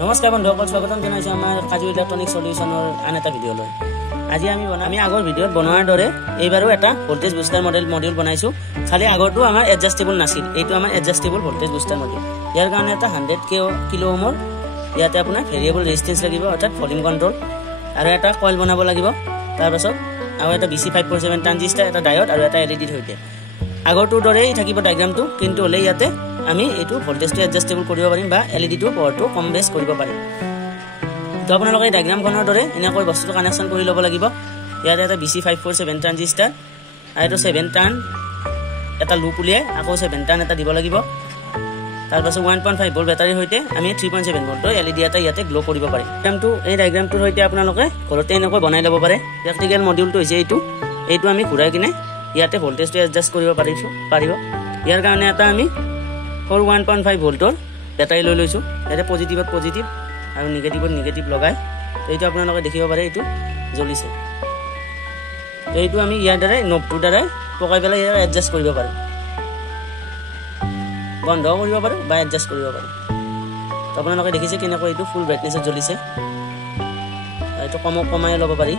নমস্কাৰ বন্ধুসকল, স্বাগতম জনাইছো আমাৰ কাজু ইলেক্ট্ৰনিক সলিউশনৰ আন এটা ভিডিঅ'লৈ। আজি আমি আগৰ ভিডিঅ'ত বনোৱাৰ দৰে এইবাৰো এটা ভোল্টেজ বুষ্টাৰ মডিউল বনাইছো। খালি আগৰটো আমাৰ এডজাষ্টেবল নাছিল, এইটো আমাৰ এডজাষ্টেবল ভোল্টেজ বুষ্টাৰ মডিউল। ইয়াৰ কাৰণে এটা 100 কিলো ওহমৰ ইয়াতে আপোনাৰ ভেৰিয়েবল ৰেজিষ্টেন্স লাগিব, অৰ্থাৎ ভলিউম কণ্ট্ৰল, আৰু এটা কইল বনাব লাগিব। তাৰপাছত আৰু এটা BC547 ট্ৰানজিস্টাৰ, এটা ডায়োড আৰু এটা LED সৈতে। আগৰটোৰ দৰেই থাকিব ডায়াগ্ৰামটো, কিন্তু হ'লে ইয়াতে আমি এইটো ভোল্টেজটো এডজাষ্টেবল কৰিব পাৰিম বা LED-টোৰ পাৱাৰটো কম বেছ কৰিব পাৰিম। তো আপোনালোকে এই ডায়াগ্ৰামখনৰ দৰে এনেকৈ বস্তুটো কানেকশ্যন কৰি ল'ব লাগিব। ইয়াতে এটা BC547 ট্ৰানজিস্টাৰ আৰু এইটো 7 টাৰ্ণ এটা লুপ উলিয়াই আকৌ 7 টাৰ্ণ এটা দিব লাগিব। তাৰপাছত 1.5 ভোল্ট বেটাৰীৰ সৈতে আমি 3.7 ভোল্টৰ LED এটা ইয়াতে গ্লো কৰিব পাৰিম। এই ডায়াগ্ৰামটোৰ সৈতে আপোনালোকে ঘৰতে এনেকৈ বনাই ল'ব পাৰে। প্ৰেক্টিকেল মডিউলটো হৈছে এইটো আমি ঘূৰাই কিনে ইয়াতে ভোল্টেজটো এডজাষ্ট কৰিব পাৰিব। ইয়াৰ কাৰণে এটা আমি 1.5 ভোল্টৰ বেটাৰী লৈ লৈছোঁ। ইয়াতে পজিটিভত পজিটিভ আৰু নিগেটিভত নিগেটিভ লগাই এইটো আপোনালোকে দেখিব পাৰে, এইটো জ্বলিছে। এইটো আমি ইয়াৰ দ্বাৰাই নবটোৰ দ্বাৰাই পকাই পেলাই ইয়াৰ এডজাষ্ট কৰিব পাৰোঁ, বন্ধ কৰিব পাৰোঁ বা এডজাষ্ট কৰিব পাৰোঁ। তো আপোনালোকে দেখিছে কেনেকৈ এইটো ফুল ব্ৰাইটনেছত জ্বলিছে। এইটো কমাই ল'ব পাৰি।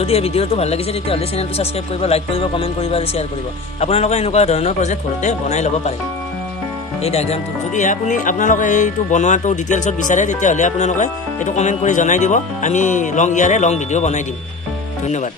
যদি এই ভিডিঅ'টো ভাল লাগিছে তেতিয়াহ'লে চেনেলটো ছাবস্ক্ৰাইব কৰিব, লাইক কৰিব, কমেণ্ট কৰিব আৰু শ্বেয়াৰ কৰিব। আপোনালোকে এনেকুৱা ধৰণৰ প্ৰজেক্ট ঘৰতে বনাই ল'ব পাৰে। এই ডায়াগ্ৰামটো যদি আপোনালোকে এইটো বনোৱাটো ডিটেইলছত বিচাৰে তেতিয়াহ'লে আপোনালোকে এইটো কমেণ্ট কৰি জনাই দিব, আমি ইয়াৰে লং ভিডিঅ' বনাই দিম। ধন্যবাদ।